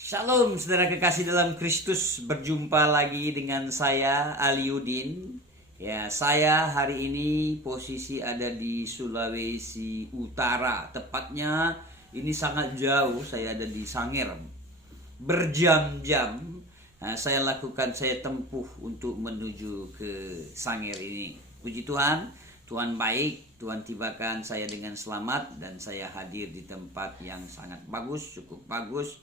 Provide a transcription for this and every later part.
Shalom saudara kekasih dalam Kristus, berjumpa lagi dengan saya Aliudin. Ya, saya hari ini posisi ada di Sulawesi Utara. Tepatnya ini sangat jauh, saya ada di Sangir. Berjam-jam saya tempuh untuk menuju ke Sangir ini. Puji Tuhan, Tuhan baik, Tuhan tibakan saya dengan selamat dan saya hadir di tempat yang sangat bagus, cukup bagus.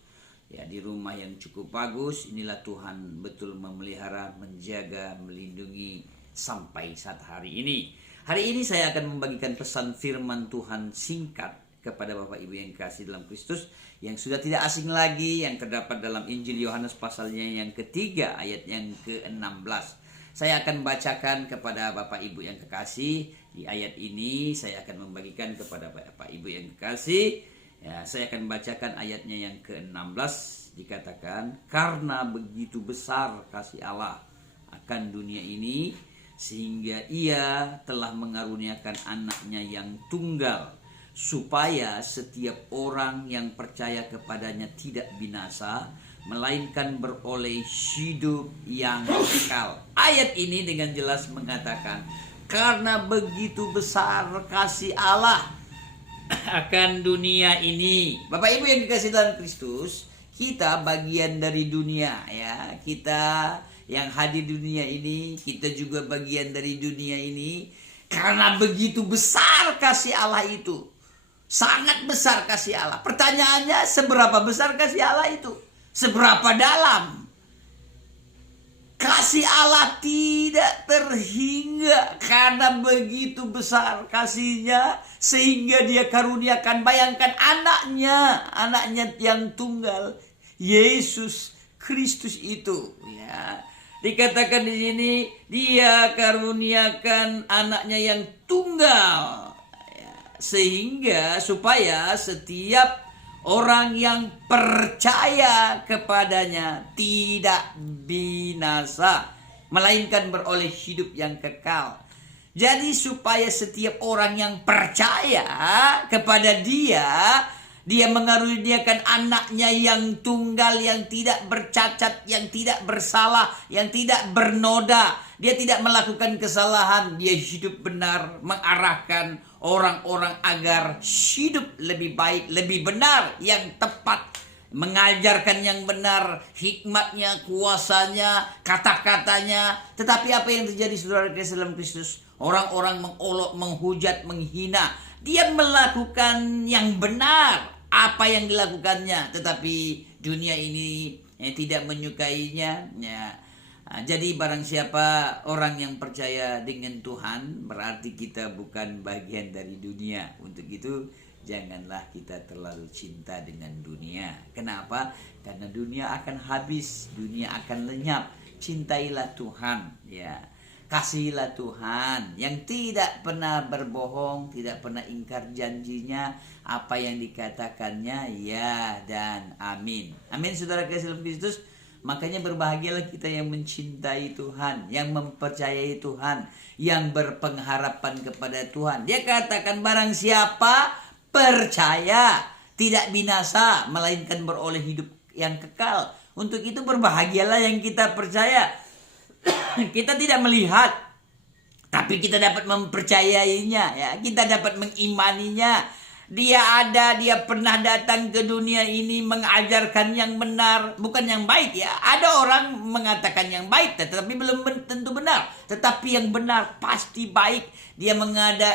Ya, di rumah yang cukup bagus. Inilah Tuhan betul memelihara, menjaga, melindungi sampai saat hari ini. Hari ini saya akan membagikan pesan firman Tuhan singkat kepada Bapak Ibu yang kasih dalam Kristus, yang sudah tidak asing lagi, yang terdapat dalam Injil Yohanes pasalnya yang ketiga ayat yang ke-16. Saya akan bacakan kepada Bapak Ibu yang kekasih. Di ayat ini saya akan membagikan kepada Bapak Ibu yang kekasih. Ya, saya akan bacakan ayatnya yang ke-16. Dikatakan, karena begitu besar kasih Allah akan dunia ini, sehingga ia telah mengaruniakan anaknya yang tunggal, supaya setiap orang yang percaya kepadanya tidak binasa, melainkan beroleh hidup yang kekal. Ayat ini dengan jelas mengatakan, karena begitu besar kasih Allah akan dunia ini. Bapak Ibu yang dikasih dalam Kristus, kita bagian dari dunia ya. Kita yang hadir di dunia ini, kita juga bagian dari dunia ini. Karena begitu besar kasih Allah itu. Sangat besar kasih Allah. Pertanyaannya, seberapa besar kasih Allah itu? Seberapa dalam? Kasih Allah tidak terhingga, karena begitu besar kasihnya sehingga dia karuniakan, bayangkan anaknya yang tunggal, Yesus Kristus itu ya. Dikatakan di sini dia karuniakan anaknya yang tunggal ya, sehingga supaya setiap orang yang percaya kepadanya tidak binasa, melainkan beroleh hidup yang kekal. Jadi supaya setiap orang yang percaya kepada dia mengaruniakan anaknya yang tunggal, yang tidak bercacat, yang tidak bersalah, yang tidak bernoda. Dia tidak melakukan kesalahan, dia hidup benar, mengarahkan orang-orang agar hidup lebih baik, lebih benar, yang tepat, mengajarkan yang benar, hikmatnya, kuasanya, kata-katanya. Tetapi apa yang terjadi saudara dalam Kristus? Orang-orang mengolok, menghujat, menghina. Dia melakukan yang benar, apa yang dilakukannya, tetapi dunia ini tidak menyukainya ya. Jadi barang siapa orang yang percaya dengan Tuhan, berarti kita bukan bagian dari dunia. Untuk itu janganlah kita terlalu cinta dengan dunia. Kenapa? Karena dunia akan habis, dunia akan lenyap. Cintailah Tuhan ya. Kasihilah Tuhan yang tidak pernah berbohong, tidak pernah ingkar janjinya. Apa yang dikatakannya ya dan amin. Amin saudara kasih dalam Kristus. Makanya berbahagialah kita yang mencintai Tuhan, yang mempercayai Tuhan, yang berpengharapan kepada Tuhan. Dia katakan barang siapa percaya tidak binasa, melainkan beroleh hidup yang kekal. Untuk itu berbahagialah yang kita percaya. Kita tidak melihat, tapi kita dapat mempercayainya ya. Kita dapat mengimaninya. Dia ada, dia pernah datang ke dunia ini mengajarkan yang benar, bukan yang baik ya. Ada orang mengatakan yang baik tetapi belum tentu benar. Tetapi yang benar pasti baik. Dia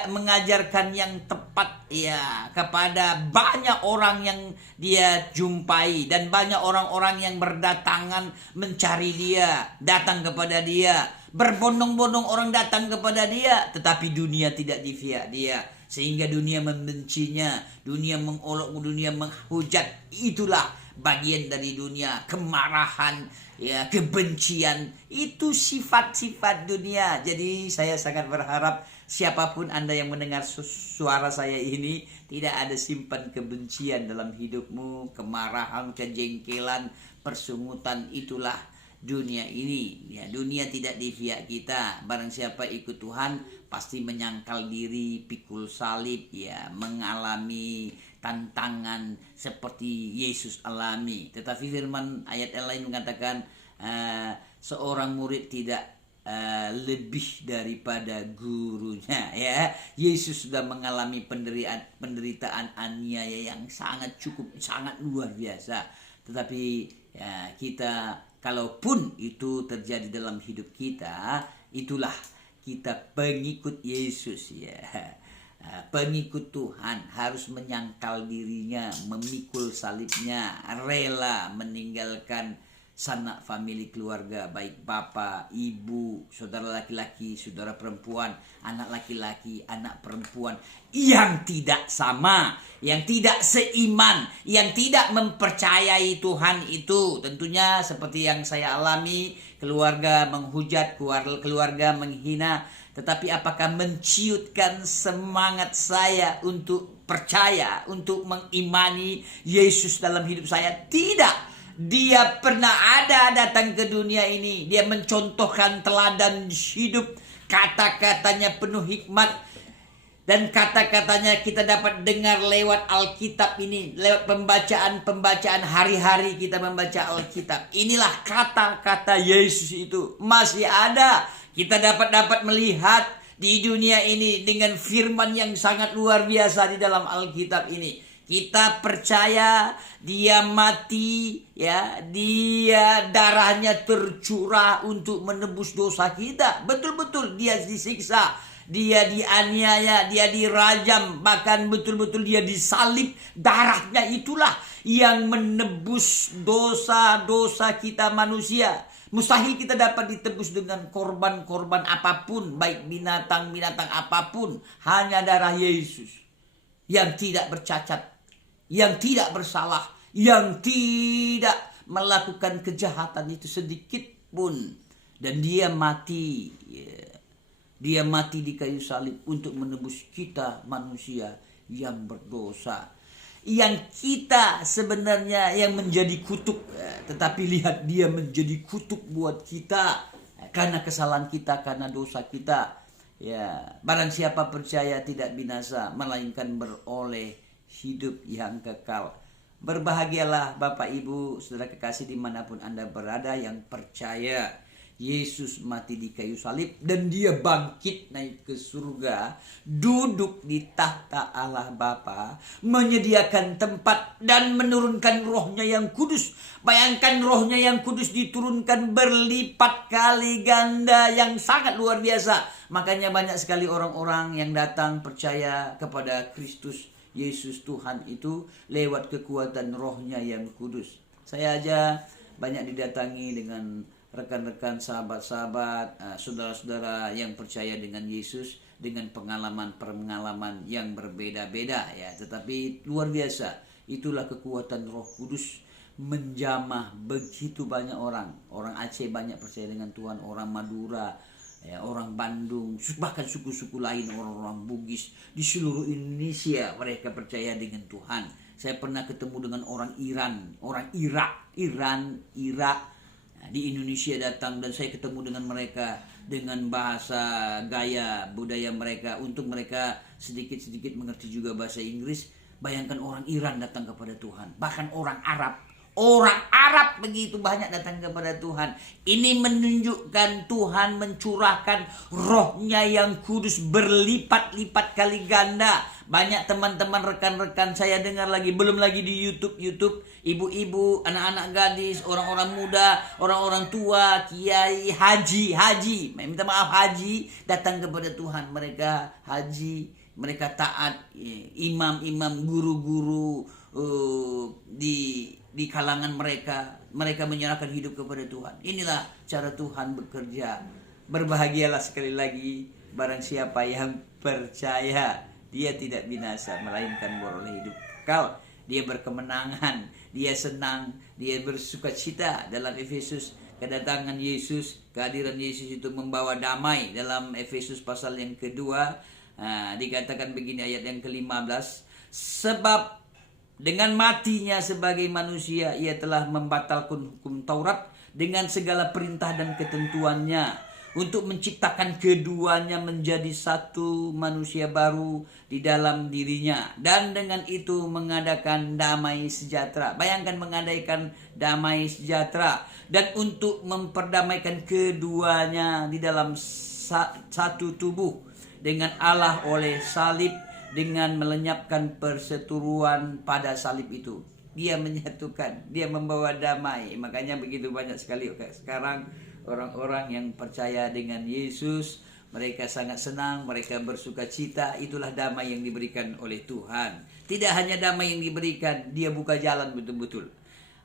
mengajarkan yang tepat ya kepada banyak orang yang dia jumpai, dan banyak orang-orang yang berdatangan mencari dia, datang kepada dia. Berbondong-bondong orang datang kepada dia, tetapi dunia tidak divia dia. Sehingga dunia membencinya, dunia mengolok, dunia menghujat. Itulah bagian dari dunia, kemarahan, ya, kebencian. Itu sifat-sifat dunia. Jadi saya sangat berharap siapapun Anda yang mendengar suara saya ini, tidak ada simpan kebencian dalam hidupmu, kemarahan, kejengkelan, persungutan. Itulah dunia ini ya. Dunia tidak di pihak kita. Barang siapa ikut Tuhan pasti menyangkal diri, pikul salib ya, mengalami tantangan seperti Yesus alami. Tetapi firman ayat yang lain mengatakan seorang murid tidak lebih daripada gurunya, ya. Yesus sudah mengalami penderitaan aniaya yang sangat luar biasa. Tetapi ya, kita kalaupun itu terjadi dalam hidup kita, itulah kita pengikut Yesus, ya. Pengikut Tuhan harus menyangkal dirinya, memikul salibnya, rela meninggalkan sanak famili keluarga, baik bapak, ibu, saudara laki-laki, saudara perempuan, anak laki-laki, anak perempuan yang tidak sama, yang tidak seiman, yang tidak mempercayai Tuhan itu. Tentunya seperti yang saya alami, keluarga menghujat, keluarga menghina. Tetapi apakah menciutkan semangat saya untuk percaya, untuk mengimani Yesus dalam hidup saya? Tidak. Dia pernah ada datang ke dunia ini. Dia mencontohkan teladan hidup. Kata-katanya penuh hikmat. Dan kata-katanya kita dapat dengar lewat Alkitab ini. Lewat pembacaan hari-hari kita membaca Alkitab. Inilah kata-kata Yesus itu. Masih ada. Kita dapat melihat di dunia ini dengan firman yang sangat luar biasa di dalam Alkitab ini. Kita percaya dia mati, ya, dia darahnya tercurah untuk menebus dosa kita. Betul-betul dia disiksa, dia dianiaya, dia dirajam, bahkan betul-betul dia disalib. Darahnya itulah yang menebus dosa-dosa kita manusia. Mustahil kita dapat ditebus dengan korban-korban apapun, baik binatang-binatang apapun. Hanya darah Yesus yang tidak bercacat, yang tidak bersalah, yang tidak melakukan kejahatan itu sedikit pun. Dan dia mati, dia mati di kayu salib untuk menebus kita manusia yang berdosa. Yang kita sebenarnya yang menjadi kutuk, tetapi lihat dia menjadi kutuk buat kita karena kesalahan kita, karena dosa kita. Ya, barang siapa percaya tidak binasa, melainkan beroleh hidup yang kekal. Berbahagialah Bapak Ibu, saudara kekasih dimanapun Anda berada yang percaya Yesus mati di kayu salib dan dia bangkit naik ke surga, duduk di tahta Allah Bapa, menyediakan tempat dan menurunkan rohnya yang kudus. Bayangkan rohnya yang kudus diturunkan berlipat kali ganda yang sangat luar biasa. Makanya banyak sekali orang-orang yang datang percaya kepada Kristus Yesus Tuhan itu lewat kekuatan rohnya yang kudus. Saya aja banyak didatangi dengan rekan-rekan, sahabat-sahabat, saudara-saudara yang percaya dengan Yesus dengan pengalaman-pengalaman yang berbeda-beda, ya. Tetapi luar biasa, itulah kekuatan Roh Kudus menjamah begitu banyak orang. Orang Aceh banyak percaya dengan Tuhan, orang Madura, ya, orang Bandung, bahkan suku-suku lain, orang-orang Bugis di seluruh Indonesia mereka percaya dengan Tuhan. Saya pernah ketemu dengan orang Iran, orang Irak di Indonesia datang, dan saya ketemu dengan mereka dengan bahasa gaya budaya mereka, untuk mereka sedikit-sedikit mengerti juga bahasa Inggris. Bayangkan orang Iran datang kepada Tuhan, bahkan orang Arab begitu banyak datang kepada Tuhan. Ini menunjukkan Tuhan mencurahkan rohnya yang kudus berlipat-lipat kali ganda. Banyak teman-teman, rekan-rekan saya dengar lagi, belum lagi di YouTube, ibu-ibu, anak-anak gadis, orang-orang muda, orang-orang tua, kiai, haji, minta maaf, haji datang kepada Tuhan. Mereka haji, mereka taat, imam-imam, guru-guru di kalangan mereka menyerahkan hidup kepada Tuhan. Inilah cara Tuhan bekerja. Berbahagialah sekali lagi barang siapa yang percaya, dia tidak binasa melainkan beroleh hidup kekal. Dia berkemenangan, dia senang, dia bersukacita. Dalam Efesus, kedatangan Yesus, kehadiran Yesus itu membawa damai. Dalam Efesus pasal yang kedua, dikatakan begini, ayat yang ke-15, sebab dengan matinya sebagai manusia ia telah membatalkan hukum Taurat dengan segala perintah dan ketentuannya, untuk menciptakan keduanya menjadi satu manusia baru di dalam dirinya, dan dengan itu mengadakan damai sejahtera. Bayangkan mengadakan damai sejahtera dan untuk memperdamaikan keduanya di dalam satu tubuh dengan Allah oleh salib, dengan melenyapkan perseteruan pada salib itu. Dia menyatukan, dia membawa damai. Makanya begitu banyak sekali sekarang orang-orang yang percaya dengan Yesus, mereka sangat senang, mereka bersuka cita. Itulah damai yang diberikan oleh Tuhan. Tidak hanya damai yang diberikan, dia buka jalan betul-betul.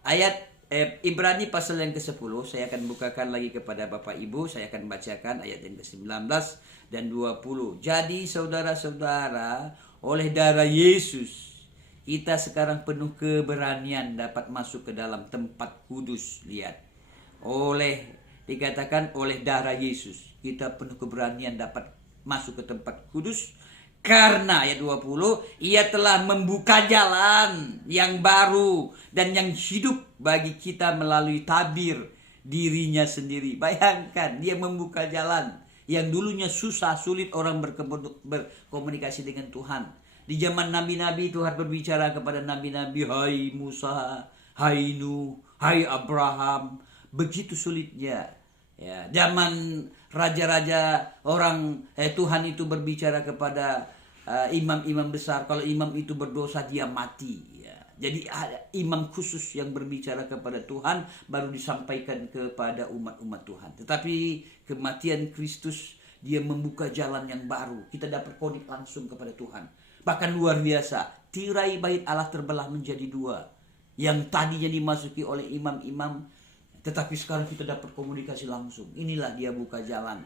Ayat Ibrani pasal yang ke-10, saya akan bukakan lagi kepada Bapak Ibu. Saya akan bacakan ayat yang ke-19 dan 20. Jadi saudara-saudara, oleh darah Yesus, kita sekarang penuh keberanian dapat masuk ke dalam tempat kudus. Lihat, dikatakan oleh darah Yesus, kita penuh keberanian dapat masuk ke tempat kudus. Karena ayat 20, ia telah membuka jalan yang baru dan yang hidup bagi kita melalui tabir dirinya sendiri. Bayangkan, dia membuka jalan yang dulunya susah, sulit orang berkomunikasi dengan Tuhan. Di zaman nabi-nabi, Tuhan berbicara kepada nabi-nabi, hai Musa, hai Nuh, hai Abraham. Begitu sulitnya. Ya, zaman raja-raja Tuhan itu berbicara kepada imam-imam besar. Kalau imam itu berdosa, dia mati. Ya. Jadi ada imam khusus yang berbicara kepada Tuhan, baru disampaikan kepada umat-umat Tuhan. Tetapi kematian Kristus, dia membuka jalan yang baru. Kita dapat konik langsung kepada Tuhan. Bahkan luar biasa, tirai bait Allah terbelah menjadi dua. Yang tadinya dimasuki oleh imam-imam, tetapi sekarang kita dapat komunikasi langsung. Inilah dia buka jalan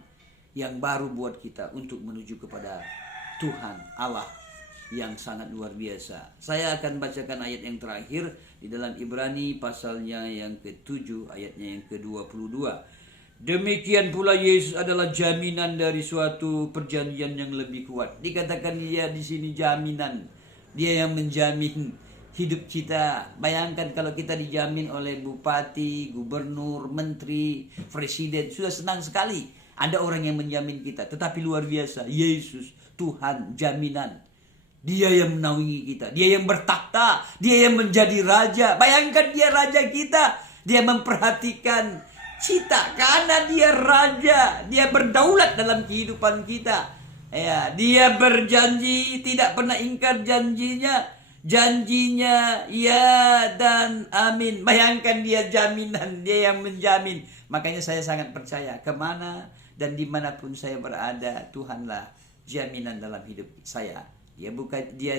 yang baru buat kita untuk menuju kepada Tuhan Allah yang sangat luar biasa. Saya akan bacakan ayat yang terakhir di dalam Ibrani pasalnya yang ke-7, ayatnya yang ke-22. Demikian pula Yesus adalah jaminan dari suatu perjanjian yang lebih kuat. Dikatakan dia di sini jaminan. Dia yang menjamin hidup kita. Bayangkan kalau kita dijamin oleh bupati, gubernur, menteri, presiden, sudah senang sekali. Ada orang yang menjamin kita. Tetapi luar biasa, Yesus, Tuhan, jaminan. Dia yang menaungi kita. Dia yang bertakhta. Dia yang menjadi raja. Bayangkan dia raja kita. Dia memperhatikan kita karena dia raja, dia berdaulat dalam kehidupan kita. Ya, dia berjanji, tidak pernah ingkar janjinya. Janjinya ya dan amin. Bayangkan dia jaminan, dia yang menjamin. Makanya saya sangat percaya, kemana dan dimanapun saya berada, Tuhanlah jaminan dalam hidup saya. Dia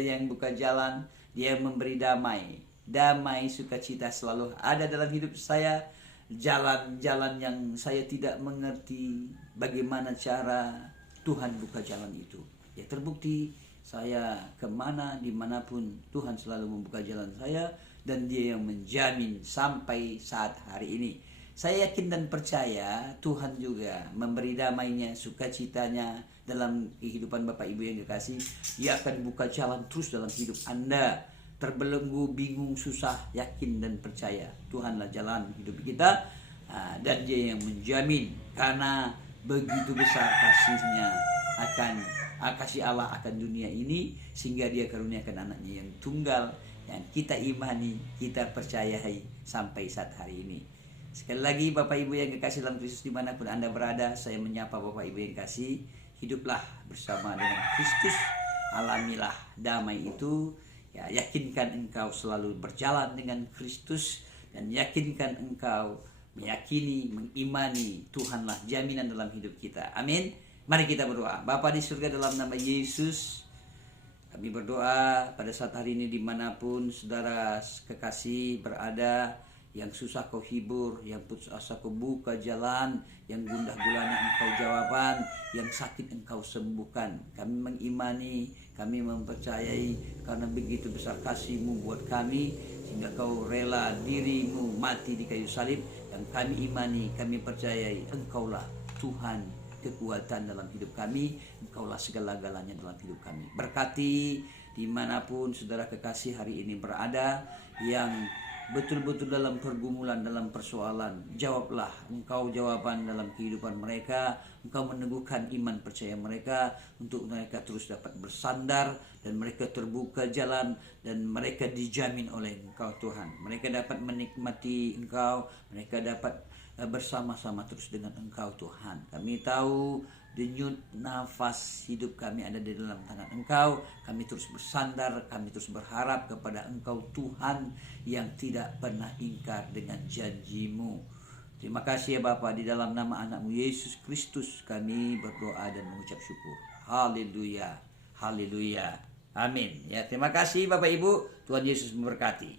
yang buka jalan, dia memberi damai. Damai, sukacita selalu ada dalam hidup saya. Jalan-jalan yang saya tidak mengerti bagaimana cara Tuhan buka jalan itu. Ya terbukti saya kemana, dimanapun Tuhan selalu membuka jalan saya. Dan dia yang menjamin sampai saat hari ini. Saya yakin dan percaya Tuhan juga memberi damainya, sukacitanya dalam kehidupan Bapak Ibu yang kekasih. Dia akan buka jalan terus dalam hidup Anda. Terbelenggu, bingung, susah, yakin dan percaya Tuhanlah jalan hidup kita, dan dia yang menjamin. Karena begitu besar kasih Allah akan dunia ini, sehingga dia karuniakan anaknya yang tunggal, yang kita imani, kita percayai sampai saat hari ini. Sekali lagi Bapak Ibu yang kekasih dalam Kristus, dimanapun Anda berada, saya menyapa Bapak Ibu yang kasih, hiduplah bersama dengan Kristus, alamilah damai itu. Ya, yakinkan engkau selalu berjalan dengan Kristus, dan yakinkan engkau meyakini, mengimani Tuhanlah jaminan dalam hidup kita. Amin. Mari kita berdoa. Bapa di surga, dalam nama Yesus, kami berdoa pada saat hari ini dimanapun saudara kekasih berada, yang susah kau hibur, yang putus asa kau buka jalan, yang gundah gulana engkau jawaban, yang sakit engkau sembuhkan. Kami mengimani, kami mempercayai, karena begitu besar kasih-Mu buat kami, sehingga kau rela diri-Mu mati di kayu salib. Yang kami imani, kami percayai, engkaulah Tuhan kekuatan dalam hidup kami, engkaulah segala-galanya dalam hidup kami. Berkati dimanapun saudara kekasih hari ini berada, yang betul-betul dalam pergumulan, dalam persoalan. Jawablah Engkau jawaban dalam kehidupan mereka. Engkau meneguhkan iman percaya mereka untuk mereka terus dapat bersandar dan mereka terbuka jalan dan mereka dijamin oleh Engkau Tuhan. Mereka dapat menikmati Engkau, mereka dapat bersama-sama terus dengan Engkau Tuhan. Kami tahu denyut nafas hidup kami ada di dalam tangan Engkau. Kami terus bersandar, kami terus berharap kepada Engkau Tuhan yang tidak pernah ingkar dengan janji-Mu. Terima kasih ya Bapa, di dalam nama anak-Mu Yesus Kristus kami berdoa dan mengucap syukur. Haleluya, haleluya, amin. Ya, terima kasih Bapak Ibu, Tuhan Yesus memberkati.